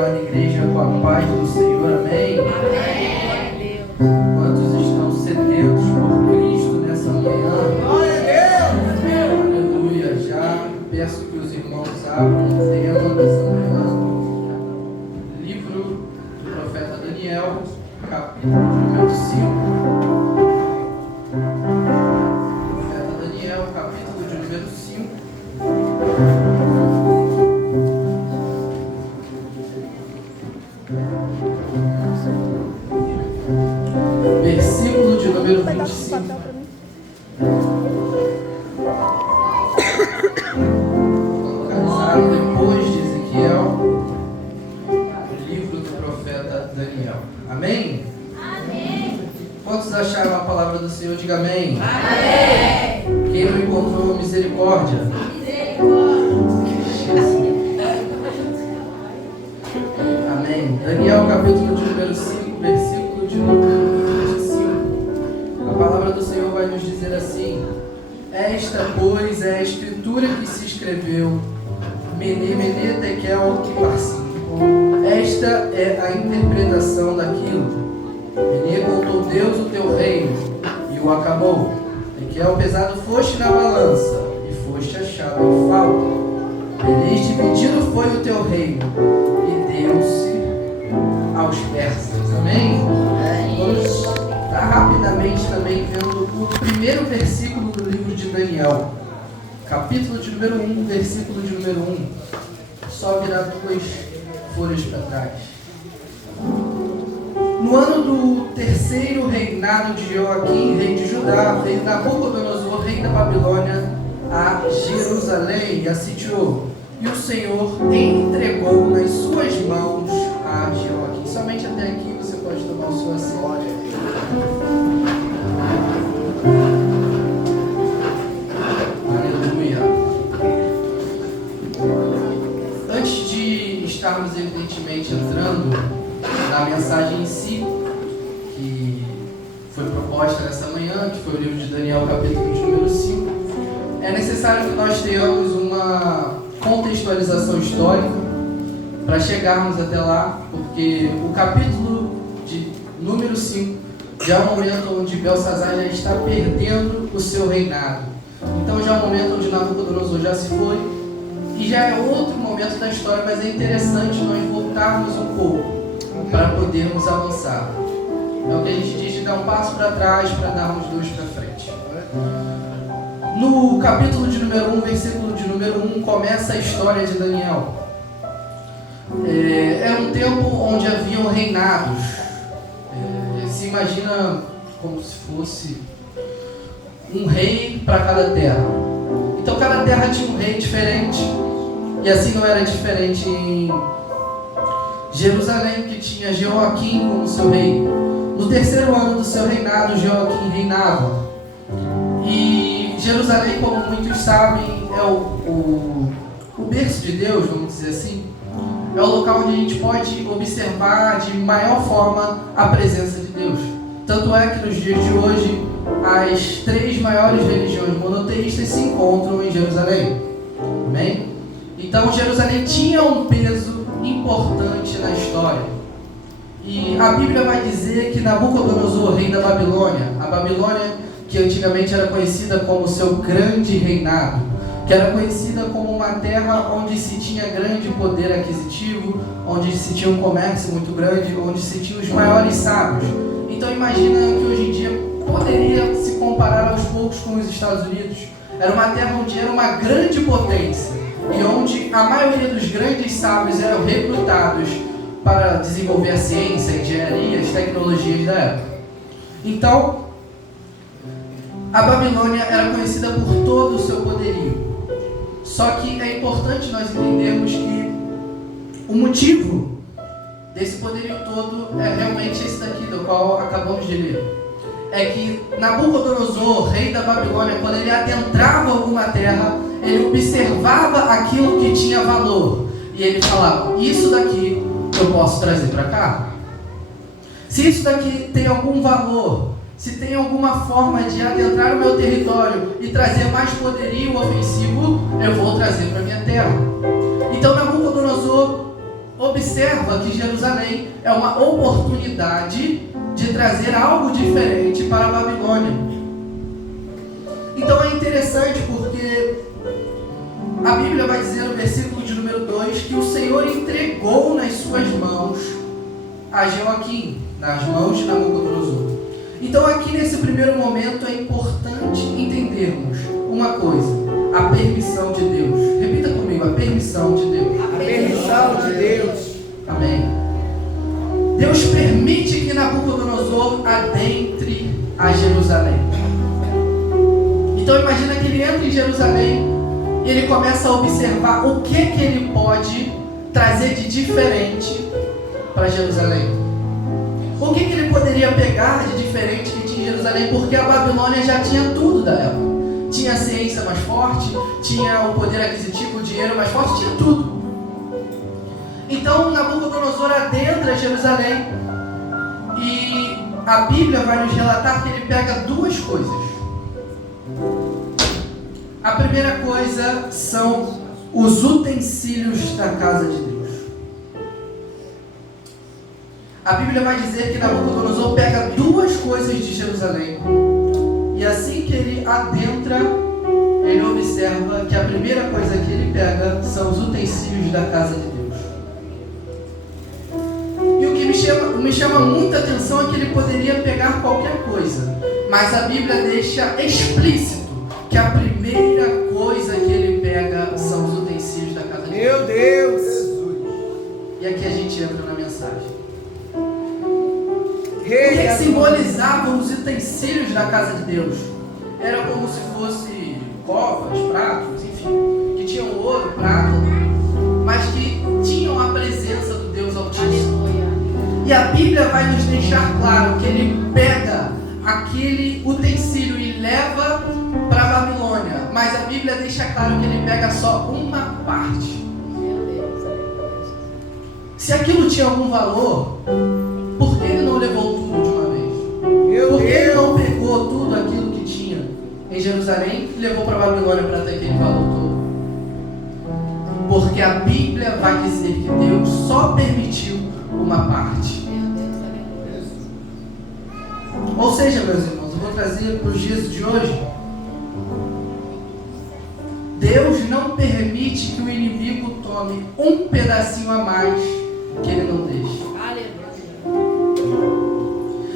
amada igreja, com a paz do Senhor, amém? Amém. Quantos estão sedentos por Cristo nessa manhã? Glória a Deus. Aleluia. Já peço que os irmãos abram o tema dessa manhã. Livro do profeta Daniel, capítulo número 5. Profeta Daniel, capítulo de número 5. Versículo de número 25. Localizado depois de Ezequiel, o livro do profeta Daniel. Amém? Amém. Quantos acharam a palavra do Senhor? Diga amém. Amém. Quem não encontrou misericórdia? Amém. Daniel, capítulo de número 5, versículo de número 25. A palavra do Senhor vai nos dizer assim: esta, pois, é a escritura que se escreveu, Mene, Mene, Tekel e Parsim. Esta é a interpretação daquilo. Mene, contou Deus o teu reino e o acabou. Tekel, pesado foste na balança e foste achado em falta. Feliz dividido foi o teu reino e deu-se aos persas. Amém? Vamos estar rapidamente também vendo o primeiro versículo do livro de Daniel, capítulo de número 1, versículo de número 1. Só virar duas folhas para trás. No ano do terceiro reinado de Joaquim, rei de Judá, veio Nabucodonosor, rei da Babilônia, a Jerusalém e a sitiou. E o Senhor entregou nas suas mãos a Joaquim. Somente até aqui você pode tomar o seu assento. Aleluia. Antes de estarmos evidentemente entrando na mensagem em si, que foi proposta nessa manhã, que foi o livro de Daniel, capítulo de número 5, é necessário que nós tenhamos uma contextualização histórica para chegarmos até lá, porque o capítulo de número 5 já é um momento onde Belsazar já está perdendo o seu reinado. Então já é um momento onde Nabucodonosor já se foi, e já é outro momento da história, mas é interessante nós voltarmos um pouco para podermos avançar. É o que a gente diz de dar um passo para trás para darmos dois para frente. No capítulo de número 1, versículo de número 1, começa a história de Daniel. Era um tempo onde haviam reinados. Se imagina como se fosse um rei para cada terra. Então cada terra tinha um rei diferente. E assim não era diferente em Jerusalém, que tinha Joaquim como seu rei. No terceiro ano do seu reinado, Joaquim reinava. E Jerusalém, como muitos sabem, é o berço de Deus, vamos dizer assim. É o local onde a gente pode observar de maior forma a presença de Deus. Tanto é que nos dias de hoje, as três maiores religiões monoteístas se encontram em Jerusalém. Amém? Então Jerusalém tinha um peso importante na história. E a Bíblia vai dizer que Nabucodonosor, rei da Babilônia, a Babilônia que antigamente era conhecida como seu grande reinado, que era conhecida como uma terra onde se tinha grande poder aquisitivo, onde se tinha um comércio muito grande, onde se tinha os maiores sábios. Então imagina que hoje em dia poderia se comparar aos poucos com os Estados Unidos. Era uma terra onde era uma grande potência e onde a maioria dos grandes sábios eram recrutados para desenvolver a ciência, a engenharia, as tecnologias da época. Então, a Babilônia era conhecida por todo o seu poderio. Só que é importante nós entendermos que o motivo desse poderio todo é realmente esse daqui, do qual acabamos de ler. É que Nabucodonosor, rei da Babilônia, quando ele adentrava alguma terra, ele observava aquilo que tinha valor. E ele falava, isso daqui eu posso trazer para cá? Se isso daqui tem algum valor, se tem alguma forma de adentrar o meu território e trazer mais poderio ofensivo, eu vou trazer para minha terra. Então Nabucodonosor observa que Jerusalém é uma oportunidade de trazer algo diferente para a Babilônia. Então é interessante porque a Bíblia vai dizer no versículo de número 2 que o Senhor entregou nas suas mãos a Joaquim, nas mãos de Nabucodonosor. Então aqui nesse primeiro momento é importante entendermos uma coisa: a permissão de Deus. Repita comigo: a permissão de Deus. A permissão de Deus. Amém. Deus permite que Nabucodonosor adentre a Jerusalém. Então imagina que ele entra em Jerusalém e ele começa a observar o que ele pode trazer de diferente para Jerusalém. O que ele poderia pegar de diferente que tinha em Jerusalém? Porque a Babilônia já tinha tudo da época. Tinha a ciência mais forte, tinha o poder aquisitivo, o dinheiro mais forte, tinha tudo. Então Nabucodonosor adentra Jerusalém e a Bíblia vai nos relatar que ele pega duas coisas. A primeira coisa são os utensílios da casa de Deus. A Bíblia vai dizer que Nabucodonosor pega duas coisas de Jerusalém. E assim que ele adentra, ele observa que a primeira coisa que ele pega são os utensílios da casa de Deus. E o que me chama muita atenção é que ele poderia pegar qualquer coisa, mas a Bíblia deixa explícito que a primeira coisa que ele pega são os utensílios da casa de Deus. Meu Deus! E aqui a gente entra na mensagem. O que simbolizavam os utensílios da casa de Deus? Era como se fosse covas, pratos, enfim, que tinham ouro, prata, mas que tinham a presença do Deus Altíssimo. E a Bíblia vai nos deixar claro que ele pega aquele utensílio e leva para a Babilônia, mas a Bíblia deixa claro que ele pega só uma parte. Se aquilo tinha algum valor, por que ele não levou tudo de uma vez? Por que ele não pegou tudo aquilo que tinha em Jerusalém e levou para a Babilônia para ter aquele valor todo? Porque a Bíblia vai dizer que Deus só permitiu uma parte. Ou seja, meus irmãos, eu vou trazer para os dias de hoje. Deus não permite que o inimigo tome um pedacinho a mais que ele não deixa.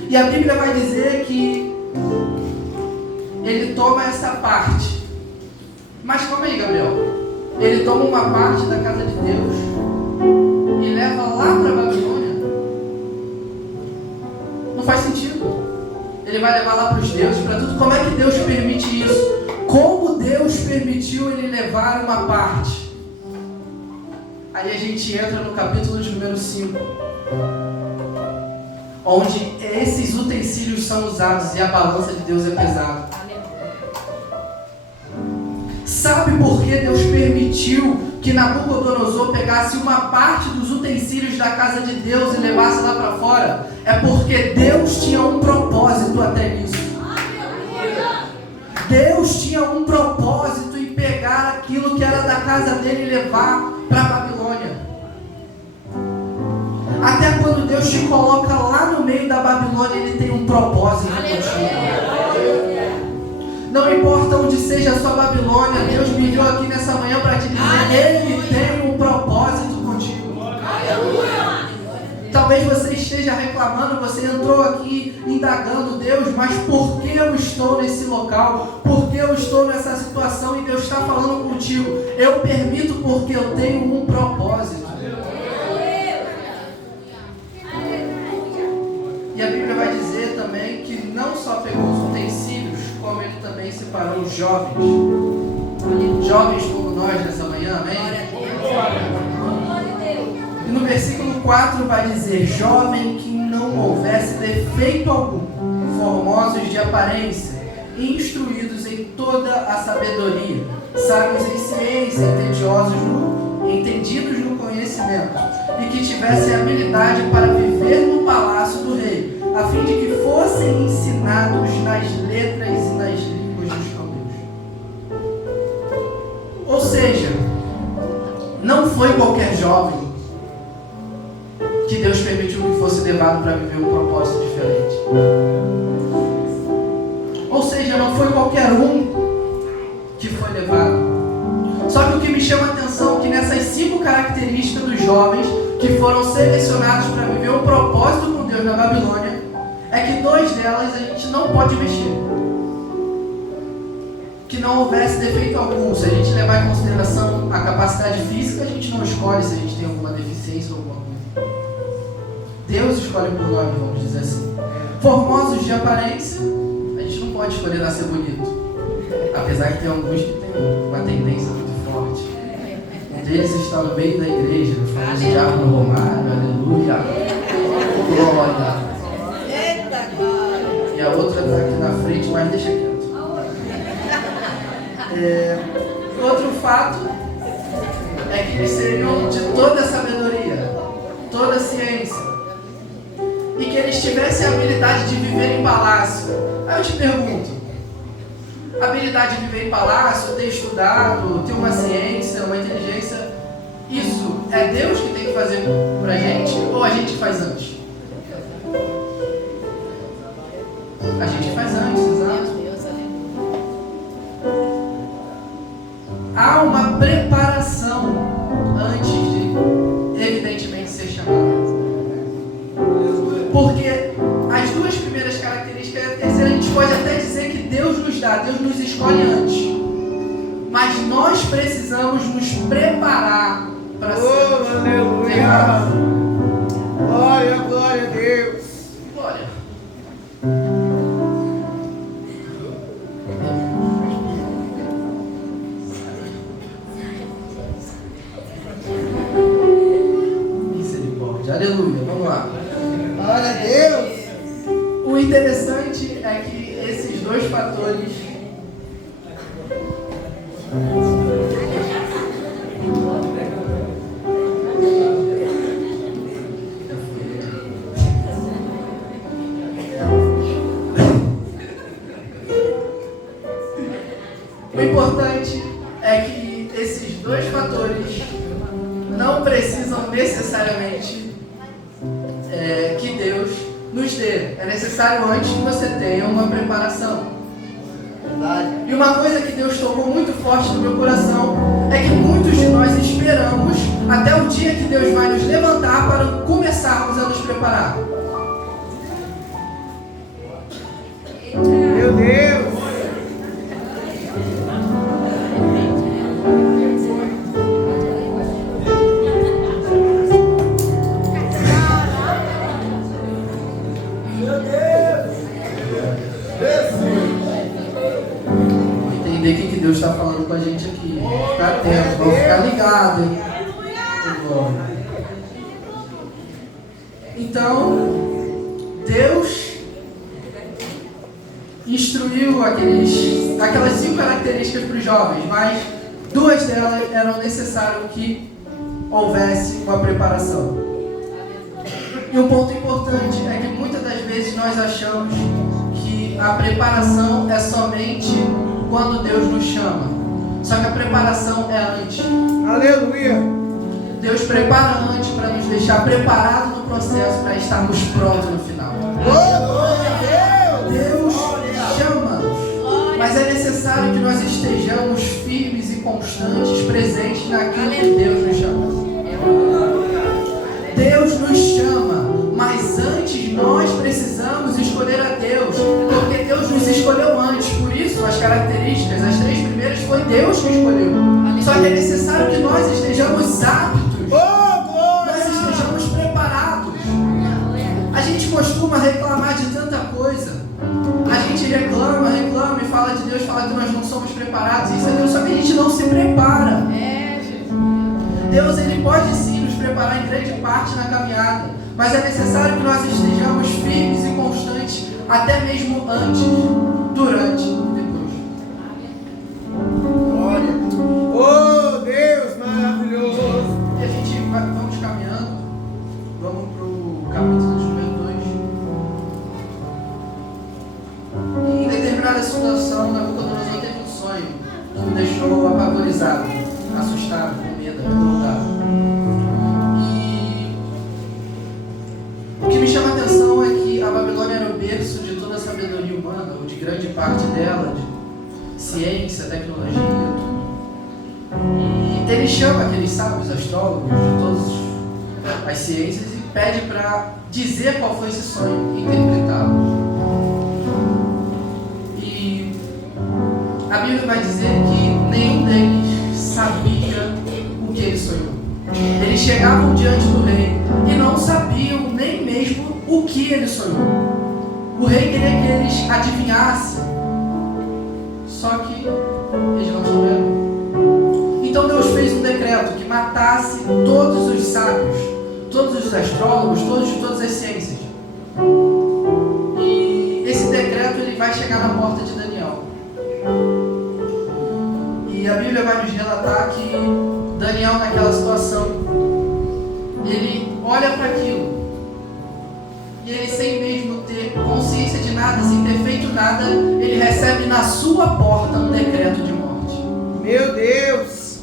E a Bíblia vai dizer que ele toma essa parte. Mas calma aí, Gabriel. Ele toma uma parte da casa de Deus e leva lá para a Babilônia? Não faz sentido. Ele vai levar lá para os deuses, para tudo. Como é que Deus permite isso? Como Deus permitiu ele levar uma parte? Aí a gente entra no capítulo de número 5, onde esses utensílios são usados e a balança de Deus é pesada. Sabe por que Deus permitiu que Nabucodonosor pegasse uma parte dos utensílios da casa de Deus e levasse lá para fora? É porque Deus tinha um propósito até nisso. Deus tinha um propósito em pegar aquilo que era da casa dele e levar para a Babilônia. Até quando Deus te coloca lá no meio da Babilônia, Ele tem um propósito contigo. Não importa onde seja a sua Babilônia, Deus me enviou aqui nessa manhã para te dizer: Ele tem um propósito contigo. Talvez você esteja reclamando, você entrou aqui indagando: Deus, mas por que eu estou nesse local? Por que eu estou nessa situação? E Deus está falando contigo: eu permito porque eu tenho um propósito. E a Bíblia vai dizer também que não só pegou os utensílios, como Ele também separou os jovens. Jovens como nós nessa manhã, amém? E no versículo 4 vai dizer: jovem que não houvesse defeito algum, formosos de aparência, instruídos em toda a sabedoria, sábios em ciência, entendidos no conhecimento, e que tivessem habilidade para viver no palácio do rei, a fim de que fossem ensinados nas letras e nas línguas dos caldeus. Ou seja, não foi qualquer jovem, que Deus permitiu que fosse levado para viver um propósito diferente. Ou seja, não foi qualquer um que foi levado. Só que o que me chama a atenção é que nessas 5 características dos jovens que foram selecionados para viver um propósito com Deus na Babilônia, é que 2 delas a gente não pode mexer. Que não houvesse defeito algum. Se a gente levar em consideração a capacidade física, a gente não escolhe se a gente tem alguma deficiência ou alguma coisa. Deus escolhe por nós, vamos dizer assim. Formosos de aparência, a gente não pode escolher nascer bonito. Apesar que tem alguns que têm uma tendência muito forte. Um deles está no meio da igreja, no famoso diabo no Romário, aleluia. Glória. E a outra está aqui na frente, mas deixa quieto. Outro fato é que eles seriam de toda a sabedoria, toda a ciência, e que eles tivessem a habilidade de viver em palácio. Aí eu te pergunto, a habilidade de viver em palácio, ter estudado, ter uma ciência, uma inteligência, isso é Deus que tem que fazer pra gente ou a gente faz antes? A gente faz antes, exato. Há uma preparação antes de, evidentemente, ser chamado. Porque as 2 primeiras características e a terceira a gente pode até dizer que Deus nos dá, Deus nos escolhe antes. Mas nós precisamos nos preparar para ser aleluia! Glória, glória a Deus! Glória. Misericórdia, aleluia, vamos lá. Glória a Deus! O interessante é que esses 2 fatores o importante é que esses 2 fatores não precisam necessariamente que Deus nos dê. É necessário antes que você tenha uma preparação. E uma coisa que Deus tocou muito forte no meu coração é que muitos de nós esperamos até o dia que Deus vai nos levantar para começarmos a nos preparar. Meu Deus! Deus está falando com a gente aqui. Ficar atento, vamos ficar ligado, hein? Então, Deus instruiu aquelas 5 características para os jovens, mas 2 delas eram necessárias que houvesse uma preparação. E um ponto importante é que muitas das vezes nós achamos que a preparação é somente quando Deus nos chama. Só que a preparação é antes. Aleluia! Deus prepara antes para nos deixar preparados no processo para estarmos prontos no final. Deus chama-nos, mas é necessário que nós estejamos firmes e constantes, presentes naquilo que Deus nos chama. Deus nos chama, mas antes nós precisamos escolher a Deus, porque Deus nos escolheu antes. Por isso, as características, as 3 primeiras, foi Deus que escolheu. Só que é necessário que nós estejamos aptos, nós estejamos preparados. A gente costuma reclamar de tanta coisa. A gente reclama e fala de Deus, fala que nós não somos preparados, isso é Deus, só que a gente não se prepara. Deus, Ele pode sim nos preparar em grande parte na caminhada, mas é necessário que nós estejamos firmes e constantes, até mesmo antes, durante e depois. Glória! Oh, Deus maravilhoso! E a gente vamos caminhando, vamos para o capítulo número 2. Em determinada situação, Nabucodonosor teve um sonho que o deixou apavorizado, assustado, com medo, amedrontado. E O que me chama a atenção é que a Babilônia era o berço de toda a sabedoria humana, ou de grande parte dela, de ciência, tecnologia, tudo. E ele chama aqueles sábios, astrólogos de todas as ciências e pede para dizer qual foi esse sonho, interpretá-lo. E a Bíblia vai dizer que nenhum deles sabia o que ele sonhou. Eles chegavam diante do rei e não sabiam nem mesmo o que ele sonhou. O rei queria que eles adivinhassem, só que eles não souberam. Então Deus fez um decreto que matasse todos os sábios, todos os astrólogos, todos de todas as ciências. E esse decreto ele vai chegar na porta de Daniel. E a Bíblia vai nos relatar que Daniel, naquela situação, ele olha para aquilo e ele, sem mesmo ter consciência de nada, sem ter feito nada, ele recebe na sua porta um decreto de morte. Meu Deus!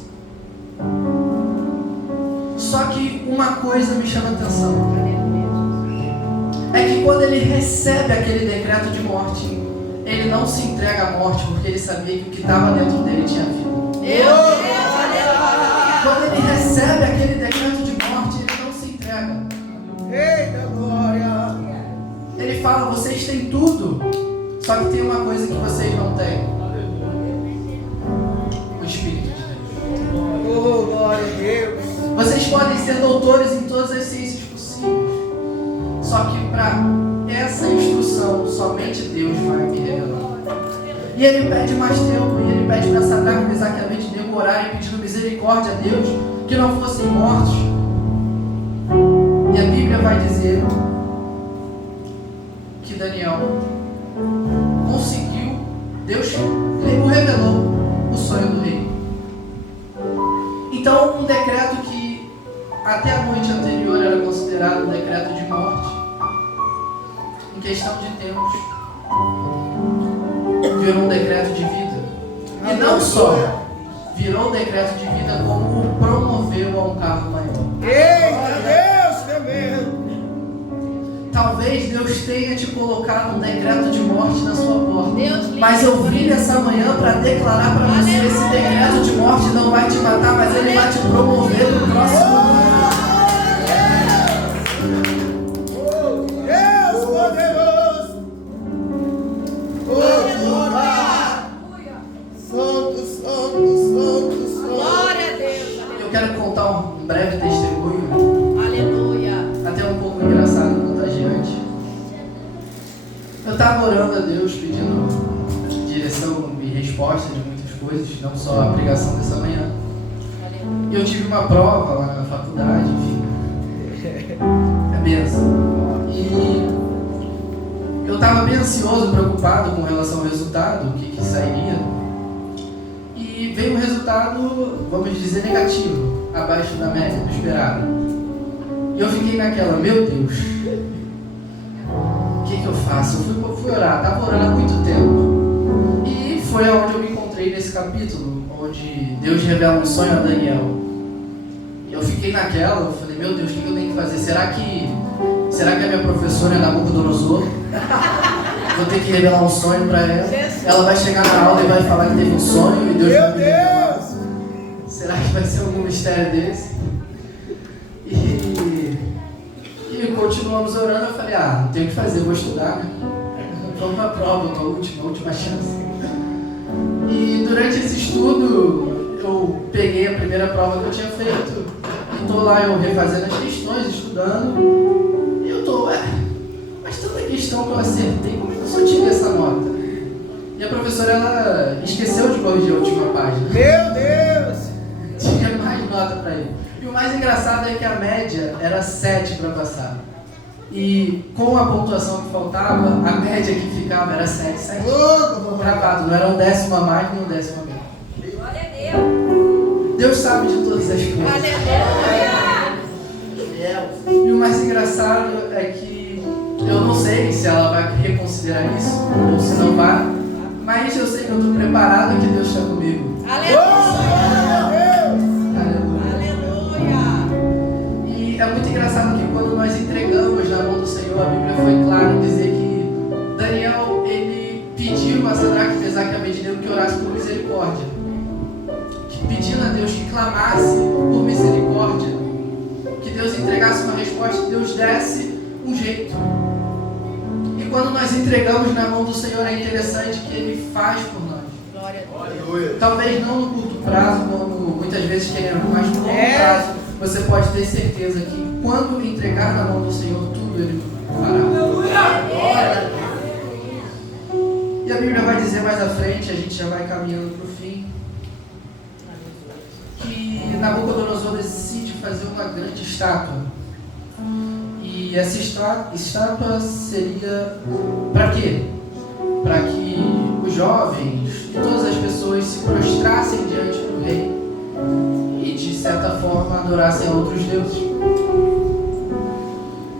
Só que uma coisa me chama a atenção, é que quando ele recebe aquele decreto de morte, ele não se entrega à morte, porque ele sabia que o que estava dentro dele tinha vida. Quando ele recebe aquele decreto de morte, ele não se entrega. Eita glória! Ele fala, vocês têm tudo, só que tem uma coisa que vocês não têm: o Espírito de Deus. Oh, glória a Deus! Vocês podem ser doutores em todas as ciências possíveis, só que para essa instrução, somente Deus vai me revelar. E ele pede mais tempo, e ele pede para Sadraque, Mesaque e Abednego orarem, pedindo misericórdia a Deus, que não fossem mortos. E a Bíblia vai dizer que Daniel conseguiu, Deus o revelou o sonho do rei. Então, um decreto que até a noite anterior era considerado um decreto de morte, em questão de tempos, virou um decreto de vida. E não só virou um decreto de vida, como o promoveu a um cargo maior. Eita Deus, tremendo! Talvez Deus tenha te colocado um decreto de morte na sua porta. Mas eu vim nessa manhã para declarar para você: esse decreto de morte não vai te matar, mas ele vai te promover para o próximo ano. Deus poderoso! Oh, glória! Santo, santo, santo, santo! Glória a Deus. Eu quero contar um breve testemunho, Aleluia. até um pouco engraçado e contagiante. Eu estava orando a Deus, pedindo direção e resposta de muitas coisas, não só a pregação dessa manhã. E eu tive uma prova lá na faculdade, enfim. É benção. E eu estava bem ansioso, preocupado com relação ao resultado, o que sairia. E veio um resultado, vamos dizer, negativo, abaixo da média, do esperado. E eu fiquei naquela, meu Deus, o que eu faço? Eu fui orar, estava orando há muito tempo. E foi onde eu me encontrei nesse capítulo, onde Deus revela um sonho a Daniel. E eu fiquei naquela, eu falei, meu Deus, o que eu tenho que fazer? Será que a minha professora é Nabucodonosor? Vou ter que revelar um sonho para ela. Ela vai chegar na aula e vai falar que teve um sonho e Deus Meu vai me revelar. Deus! Será que vai ser algum mistério desse? E continuamos orando. Eu falei, não tenho o que fazer, vou estudar, né? Vamos para a prova, uma última chance. E durante esse estudo, eu peguei a primeira prova que eu tinha feito e estou lá eu refazendo as questões, estudando. E eu estou, mas tanta questão que eu acertei, como é que eu só tirei essa nota? E a professora, ela esqueceu de corrigir a última página. Meu Deus! Tinha mais nota para ele. E o mais engraçado é que a média era 7 para passar. E com a pontuação que faltava, a média que ficava era 7. 7 gravado, não era um décimo a mais nem um décimo a menos. Glória a Deus. Deus sabe de todas as coisas. Aleluia. E o mais engraçado é que eu não sei se ela vai reconsiderar isso ou se não vai, mas eu sei que eu estou preparado e que Deus está comigo. Aleluia. Aleluia. Aleluia. E é muito engraçado que quando nós entregamos na mão do Senhor resposta, Deus desse um jeito. E quando nós entregamos na mão do Senhor, é interessante que Ele faz por nós. Glória a Deus. Aleluia. Talvez não no curto prazo, como muitas vezes queremos, mas no longo prazo, você pode ter certeza que quando entregar na mão do Senhor, tudo Ele fará. Glória. E a Bíblia vai dizer mais à frente, a gente já vai caminhando para o fim, que Nabucodonosor decide fazer uma grande estátua. E essa estátua seria para quê? Para que os jovens e todas as pessoas se prostrassem diante do rei e de certa forma adorassem a outros deuses.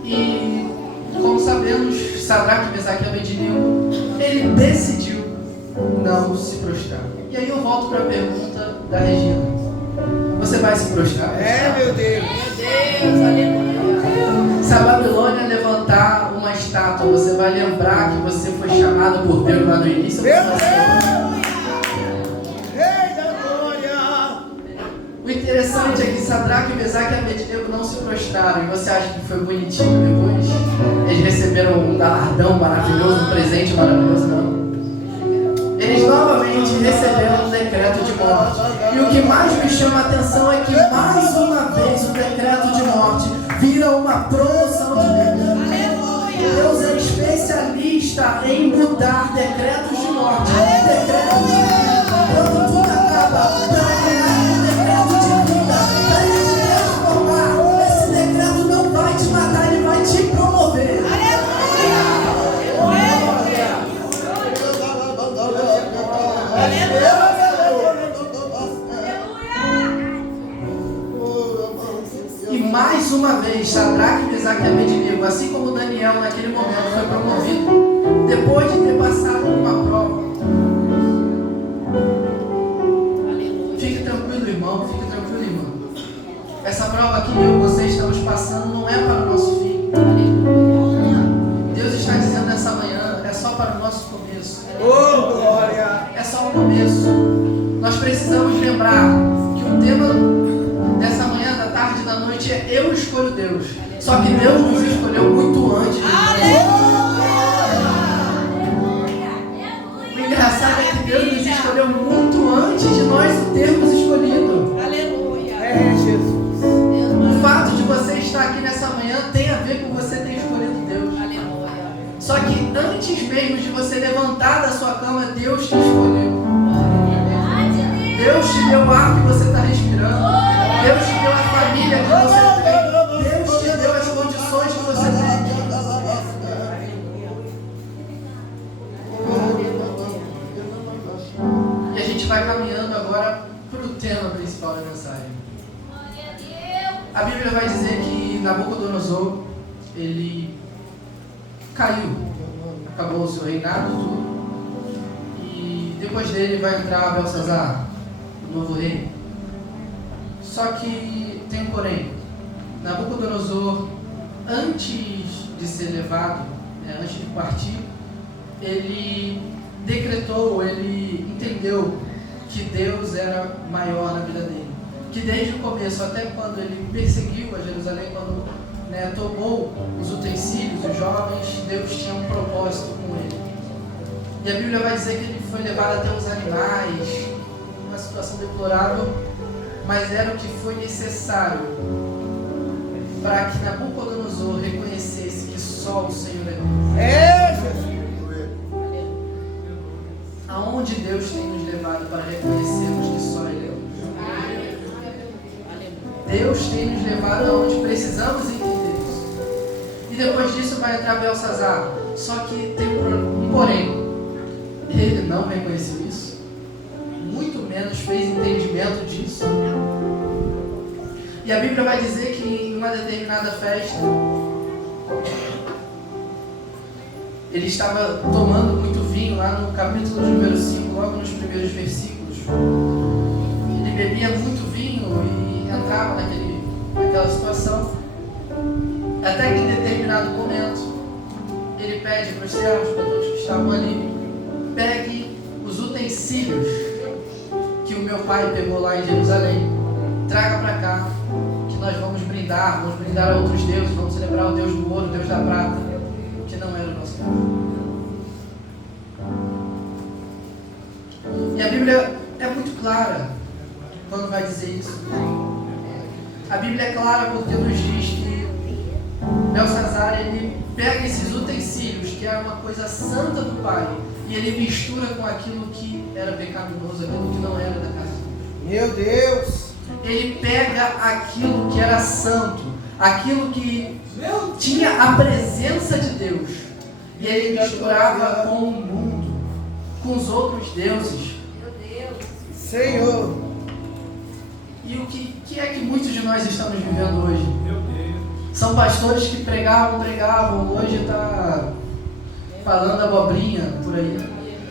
E como sabemos, Sadraque, Mesaque e Abednego, ele decidiu não se prostrar. E aí eu volto para a pergunta da Regina. Você vai se prostrar? Meu Deus. Meu Deus, aleluia. Se a Babilônia levantar uma estátua, você vai lembrar que você foi chamado por Deus lá no início? Meu Ou você vai ser- Rei da glória. O interessante é que Sadraque, Mesaque e Abednego não se prostraram. E você acha que foi bonitinho depois? Eles receberam um galardão maravilhoso, um presente maravilhoso? Não. Eles novamente receberam um decreto de morte. E o que mais me chama a atenção é que mais uma vez o decreto de morte vira uma promoção de Deus. Deus é especialista em mudar decretos de morte. Decretos de vida. Quando tudo acaba, para criar um decreto de vida, para ele te transformar. Esse decreto não vai te matar, ele vai te promover. E mais uma vez, Sadraque, Mesaque e Abednego, assim como Daniel naquele momento foi promovido, depois de ter passado por uma prova. Fique tranquilo, irmão, fique tranquilo, irmão. Essa prova que eu e você estamos passando não é para o nosso fim. Deus está dizendo nessa manhã, é só para o nosso começo. Oh, glória. É só o começo. Nós precisamos lembrar que o tema dessa manhã, da tarde e da noite é Eu Escolho Deus. Só que Deus nos escolheu muito antes de nós. O engraçado é que Deus nos escolheu muito antes de nós o termos escolhido. Aleluia. Jesus. O fato de você estar aqui nessa manhã tem a ver com você ter escolhido Deus. Aleluia. Só que antes mesmo de você levantar da sua cama, Deus te escolheu. Deus te deu o ar que você está respirando. Deus te deu a família que você tem. Deus te deu as condições que você tem. E a gente vai caminhando agora para o tema principal da mensagem. A Bíblia vai dizer que Nabucodonosor, ele caiu. Acabou o seu reinado, tudo. E depois dele vai entrar Belsazar, o novo rei. Só que tem um porém. Nabucodonosor, antes de ser levado, antes de partir, ele decretou, ele entendeu que Deus era maior na vida dele. Que desde o começo, até quando ele perseguiu a Jerusalém, quando tomou os utensílios, os jovens, Deus tinha um propósito com ele. E a Bíblia vai dizer que ele foi levado até os animais, uma situação deplorável, mas era o que foi necessário para que Nabucodonosor reconhecesse que só o Senhor é Deus. Jesus. Aonde Deus tem nos levado para reconhecermos que só Ele é Deus. Deus tem nos levado aonde precisamos entender isso. E depois disso vai entrar Belsazar. Só que tem um porém. Ele não reconheceu isso. Muito menos fez entendimento disso. E a Bíblia vai dizer que em uma determinada festa, ele estava tomando muito vinho, lá no capítulo número 5, logo nos primeiros versículos. Ele bebia muito vinho e entrava naquela situação. Até que em determinado momento, ele pede para os servos, para todos que estavam ali, pegue os utensílios que o meu pai pegou lá em Jerusalém, traga para cá, que nós vamos brindar vamos brindar a outros deuses, vamos celebrar o Deus do ouro, o Deus da prata, que não era o nosso Deus. E a Bíblia é muito clara quando vai dizer isso. A Bíblia é clara porque nos diz que Belsazar, ele pega esses utensílios, que é uma coisa santa do Pai, e ele mistura com aquilo que era pecaminoso, aquilo que não era da casa de Deus. Meu Deus. Ele pega aquilo que era santo, aquilo que tinha a presença de Deus, e ele misturava com o mundo, com os outros deuses. Senhor. E o que é que muitos de nós estamos vivendo hoje? São pastores que pregavam, hoje está falando abobrinha por aí.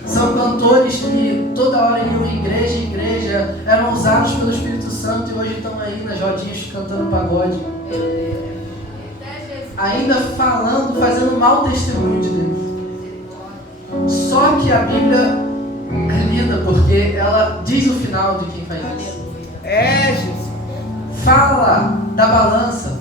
São cantores que toda hora iam em igreja, eram usados pelo Espírito Santo e hoje estão aí nas rodinhas cantando pagode. Ainda falando, fazendo mau testemunho de Deus. Só que a Bíblia é linda porque ela diz o final de quem faz isso. Jesus. Fala da balança.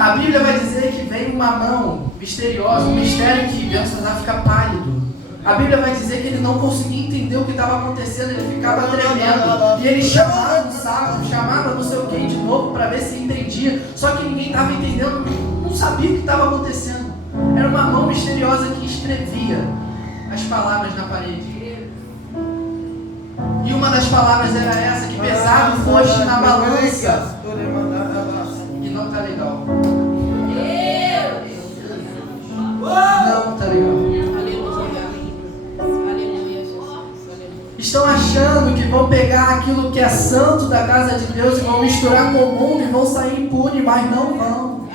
A Bíblia vai dizer que vem uma mão misteriosa, um mistério que Belsazar fica pálido. A Bíblia vai dizer que ele não conseguia entender o que estava acontecendo, ele ficava tremendo. E ele chamava no sábado, chamava não sei o que de novo para ver se entendia. Só que ninguém estava entendendo, não sabia o que estava acontecendo. Era uma mão misteriosa que escrevia as palavras na parede. E uma das palavras era essa, que pesado foste na balança. E não está legal. Não está legal. Estão achando que vão pegar aquilo que é santo da casa de Deus e vão misturar com o mundo e vão sair impunes, mas não vão.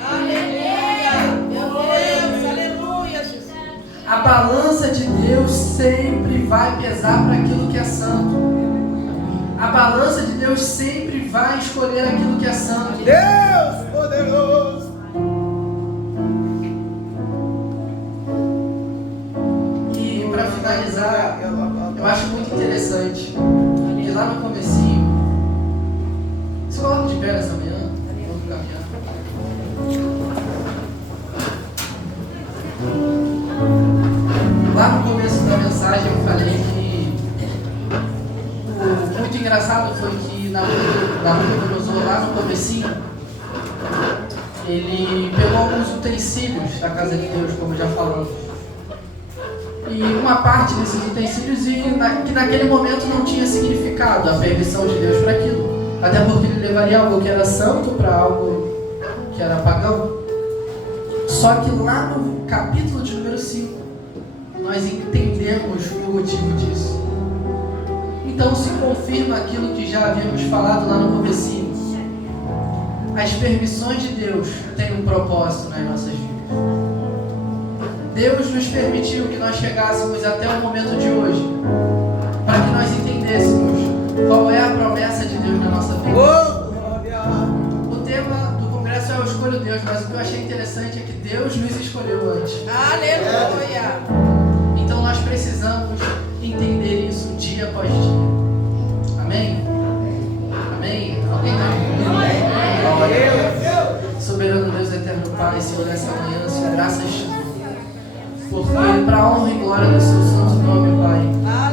A balança de Deus sempre vai pesar para aquilo que é santo. A balança de Deus sempre vai escolher aquilo que é santo. Deus poderoso. E para finalizar, eu acho muito interessante que lá no comecinho, você coloca de pé nessa manhã, vamos caminhar. Lá no começo da mensagem eu falei que o muito engraçado foi que na Nabucodonosor, lá no comecinho, ele pegou alguns utensílios da casa de Deus, como já falamos. E uma parte desses utensílios que naquele momento não tinha significado, a permissão de Deus para aquilo. Até porque ele levaria algo que era santo para algo que era pagão. Só que lá no capítulo de número 5, nós entendemos o motivo disso. Então se confirma aquilo que já havíamos falado lá no comecinho. As permissões de Deus têm um propósito nas nossas vidas. Deus nos permitiu que nós chegássemos até o momento de hoje, para que nós entendêssemos qual é a promessa de Deus na nossa vida. O tema do congresso é Eu Escolho Deus, mas o que eu achei interessante é que Deus nos escolheu antes. Aleluia! Então nós precisamos entender isso dia após dia. Amém? Amém? Alguém está comigo? Soberano Deus, eterno Pai, Senhor, nessa manhã, Senhor, graças a Deus. Porque para a honra e glória do seu santo nome, Pai,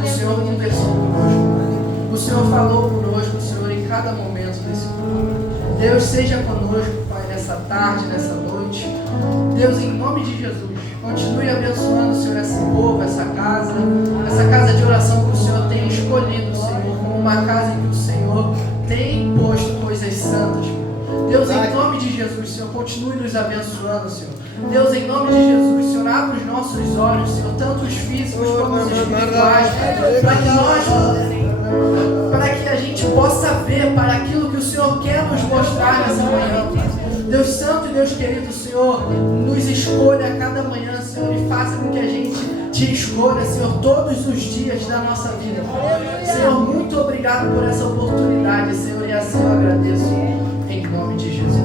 o Senhor conversou conosco. O Senhor falou conosco, Senhor, em cada momento desse culto. Deus, seja conosco, Pai, nessa tarde, nessa noite. Deus, em nome de Jesus, continue abençoando, Senhor, esse povo, essa casa de oração que o Senhor tem escolhido, Senhor, como uma casa em que o Senhor tem posto coisas santas. Deus, em nome de Jesus, Senhor, continue nos abençoando, Senhor. Deus, em nome de Jesus, Senhor, abre os nossos olhos, Senhor, tanto os físicos como os espirituais, para que a gente possa ver para aquilo que o Senhor quer nos mostrar nessa manhã. Deus Santo e Deus querido, Senhor, nos escolha a cada manhã, Senhor, e faça com que a gente te escolha, Senhor, todos os dias da nossa vida. Senhor, muito obrigado por essa oportunidade, Senhor, e assim eu agradeço, em nome de Jesus.